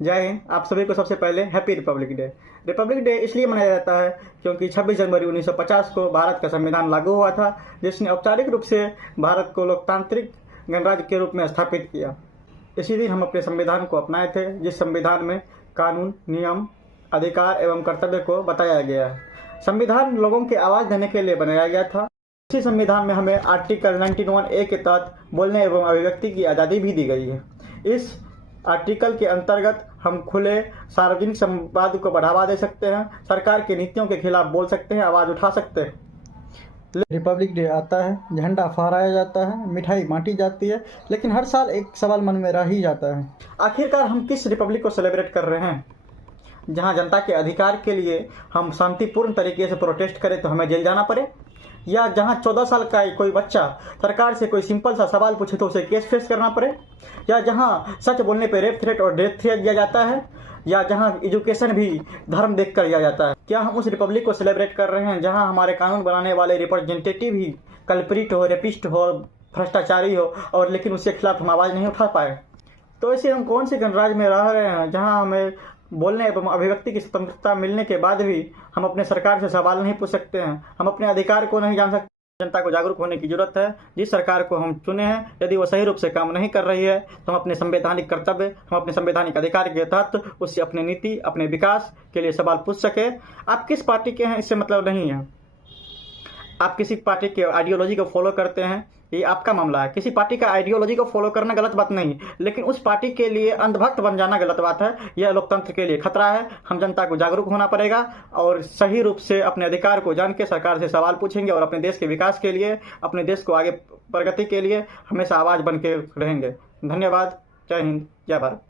जय हिंद। आप सभी को सबसे पहले happy Republic day. Republic day इसलिए मनाया जाता है क्योंकि 26 जनवरी 1950 को भारत का संविधान लागू हुआ था, जिसने औपचारिक रूप से भारत को लोकतांत्रिक गणराज्य के रूप में स्थापित किया। इसी दिन हम अपने संविधान को अपनाए थे, जिस संविधान में कानून, नियम, अधिकार एवं कर्तव्य को बताया गया है। संविधान लोगों की आवाज़ देने के लिए बनाया गया था। इसी संविधान में हमें आर्टिकल 91A के तहत बोलने एवं अभिव्यक्ति की आज़ादी भी दी गई है। इस आर्टिकल के अंतर्गत हम खुले सार्वजनिक संवाद को बढ़ावा दे सकते हैं, सरकार की नीतियों के खिलाफ बोल सकते हैं, आवाज़ उठा सकते हैं। रिपब्लिक डे आता है, झंडा फहराया जाता है, मिठाई बांटी जाती है, लेकिन हर साल एक सवाल मन में रह ही जाता है, आखिरकार हम किस रिपब्लिक को सेलिब्रेट कर रहे हैं? जहां जनता के अधिकार के लिए हम शांतिपूर्ण तरीके से प्रोटेस्ट करें तो हमें जेल जाना पड़े, या जहां 14 साल का कोई बच्चा सरकार से कोई सिंपल सा सवाल पूछे तो उसे केस फेस करना पड़े, या जहां सच बोलने पे रेप थ्रेट और डेथ थ्रेट दिया जाता है, या जहां एजुकेशन भी धर्म देख कर दिया जाता है। क्या हम उस रिपब्लिक को सेलिब्रेट कर रहे हैं जहां हमारे कानून बनाने वाले रिप्रेजेंटेटिव ही कल्प्रिट हो, रेपिस्ट हो, भ्रष्टाचारी हो, और लेकिन उसके खिलाफ हम आवाज़ नहीं उठा पाए? तो ऐसे हम कौन से गणराज्य में रह रहे हैं जहां हमें बोलने एवं अभिव्यक्ति की स्वतंत्रता मिलने के बाद भी हम अपने सरकार से सवाल नहीं पूछ सकते हैं, हम अपने अधिकार को नहीं जान सकते? जनता को जागरूक होने की जरूरत है। जिस सरकार को हम चुने हैं, यदि वो सही रूप से काम नहीं कर रही है तो हम अपने संवैधानिक कर्तव्य, हम अपने संवैधानिक अधिकार के तहत उससे अपनी नीति, अपने विकास के लिए सवाल पूछ सके। आप किस पार्टी के हैं इससे मतलब नहीं है। आप किसी पार्टी के आइडियोलॉजी को फॉलो करते हैं, ये आपका मामला है। किसी पार्टी का आइडियोलॉजी को फॉलो करना गलत बात नहीं, लेकिन उस पार्टी के लिए अंधभक्त बन जाना गलत बात है। यह लोकतंत्र के लिए खतरा है। हम जनता को जागरूक होना पड़ेगा और सही रूप से अपने अधिकार को जान के सरकार से सवाल पूछेंगे और अपने देश के विकास के लिए, अपने देश को आगे प्रगति के लिए हमेशा आवाज़ बन के रहेंगे। धन्यवाद। जय हिंद, जय भारत।